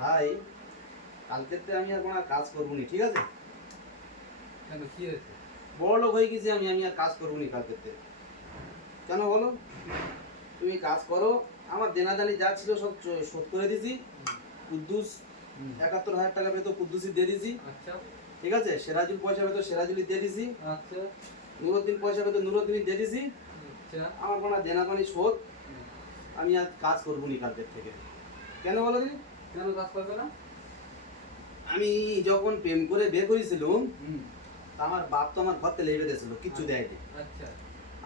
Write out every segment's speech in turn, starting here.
ভাই কালকেতে আমি আর কোনো কাজ করবো নি, ঠিক আছে? কেন কি হয়েছে? বড় লোক হয়ে গেছি আমি আর কাজ করবো নি কালকেতে। কেন বলো? তুমি কাজ করো, আমার দেনাদানি যা ছিল সব শোধ করে দিছি। কুদ্দুস ৭১,০০০ টাকা পেতো, কুদ্দুসই দিয়ে দিছি, আচ্ছা ঠিক আছে? সেরাজুল পয়সা পেতো, সেরাজুলই দিয়ে দিছি। আচ্ছা নুরুদ্দিন পয়সা পেতো, নুরুদ্দিনই দিয়ে দিছি। আচ্ছা আমার কোনো দেনাদানি শোধ। আমি আর কাজ করবো নি কালকের থেকে। কেন বলো দিদি? কেন কাজ করবে না? আমি যখন প্রেম করে বিয়ে করেছিলাম, হুম আমার বাপ তো আমার ঘর থেকে লেগে দিয়েছিল, কিচ্ছু দেয়নি। আচ্ছা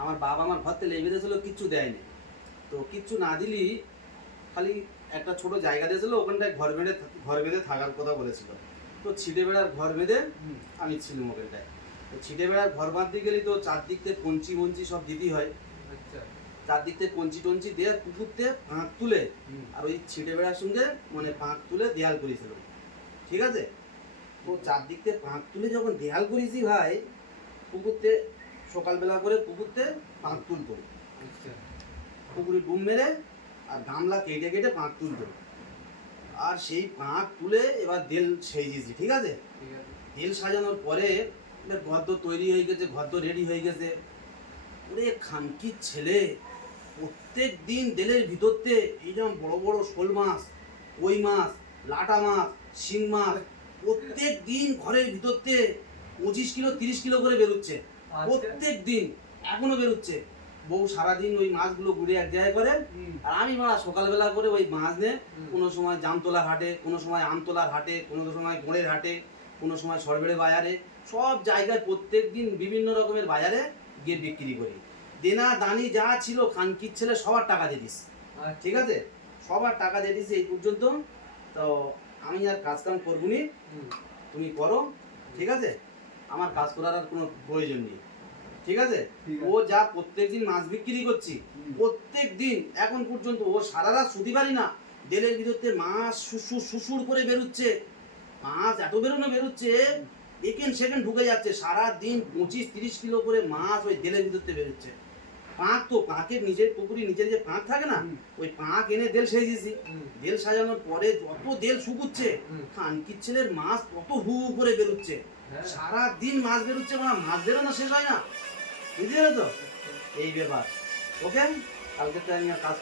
আমার বাবা আমার ঘর থেকে লেগে দিয়েছিল, কিচ্ছু দেয়নি। তো কিচ্ছু না দিলি খালি একটা ছোট জায়গা দিয়েছিল, ওখানটায় ঘর বেঁধে থাকার কথা বলেছিল। তো ছিটে বেড়ার ঘর বেঁধে হুম আমি ছিলাম ওখানটায়। তো ছিটে বেড়ার ঘর বাঁধতে গেলে তো চারদিক থেকে কঞ্চি মঞ্চি সব দিতেই হয়। আচ্ছা চারদিক থেকে কঞ্চি টঞ্চি দিয়ে পুকুরতে ফাঁক তুলে হুম আর ওই ছিটে বেড়ার সঙ্গে মানে ফাঁক তুলে দেয়াল করেছিল, ঠিক আছে? তো চারদিক থেকে ফাঁক তুলে যখন দেয়াল করেছি ভাই, পুকুরতে সকালবেলা করে পুকুরতে ফাঁক তুলতো, আচ্ছা পুকুরে ডুব মেরে আর গামলা কেটে কেটে ফাঁক তুলতো। আর সেই ফাঁক তুলে এবার দেল সেজেছি, ঠিক আছে? ঠিক আছে তেল সাজানোর পরে এবার ঘর তৈরি হয়ে গেছে, ঘর রেডি হয়ে গেছে। ওরে খানকির ছেলে প্রত্যেক দিন দেলের ভিতরতে এইরকম বড় বড় শোল মাছ, কই মাছ, লাটা মাছ, শিং মাছ প্রত্যেক দিন ঘরের ভিতরতে 25 কিলো 30 কিলো করে বেরোচ্ছে প্রত্যেক দিন, এখনো বেরোচ্ছে। বউ সারাদিন ওই মাছগুলো ঘুরে এক জায়গায় করে, হুম আর আমি মারা সকালবেলা করে ওই মাছ নিয়ে হুম। কোনো সময় জামতলার হাটে, কোনো সময় আমতলার হাটে, কোনো সময় গোড়ের হাটে, কোনো সময় সরবেড়ে বাজারে, সব জায়গায় প্রত্যেক দিন বিভিন্ন রকমের বাজারে গিয়ে বিক্রি করি। দেনা দানি যা ছিল খানকির ছেলে সবার টাকা দিয়ে দিস, আচ্ছা ঠিক আছে? সবার টাকা দিয়ে দিস এই পর্যন্ত। তো আমি আর কাজ কাম করবো নি, হুম তুমি করো, ঠিক আছে? আমার কাজ করার আর কোনো প্রয়োজন নেই, ঠিক আছে? ঠিক ও যা প্রত্যেকদিন মাছ বিক্রি করছি, হুম। প্রত্যেক দিন এখন পর্যন্ত ও সারা রাত শুতে পারি না, দেলের ভিতরতে মাছ সুসুর সুসুর করে বেরোচ্ছে, মাছ এত বেরোচ্ছে, একেন সেকেন্ড ঢুকে যাচ্ছে। সারা দিন 25-30 কিলো করে মাছ ওই দেলের ভিতরতে বেরোচ্ছে। পাঁক তো পাঁকের নিজের পুকুরি নিজের যে পাঁক থাকে না, হুম। ওই পাঁক এনে দেল সেজেছি। হুম। দেল সাজানোর পরে যত দেল শুকুচ্ছে, হুম। খানকির ছেলের মাছ তত হু হু করে বেরোচ্ছে। হ্যাঁ। সারা দিন মাছ বেরোচ্ছে, মানে মাছ বেরোনো শেষ হয় না, বুঝলে তো? এই ব্যাপার। ওকে, কালকে তো আমি আর কাজ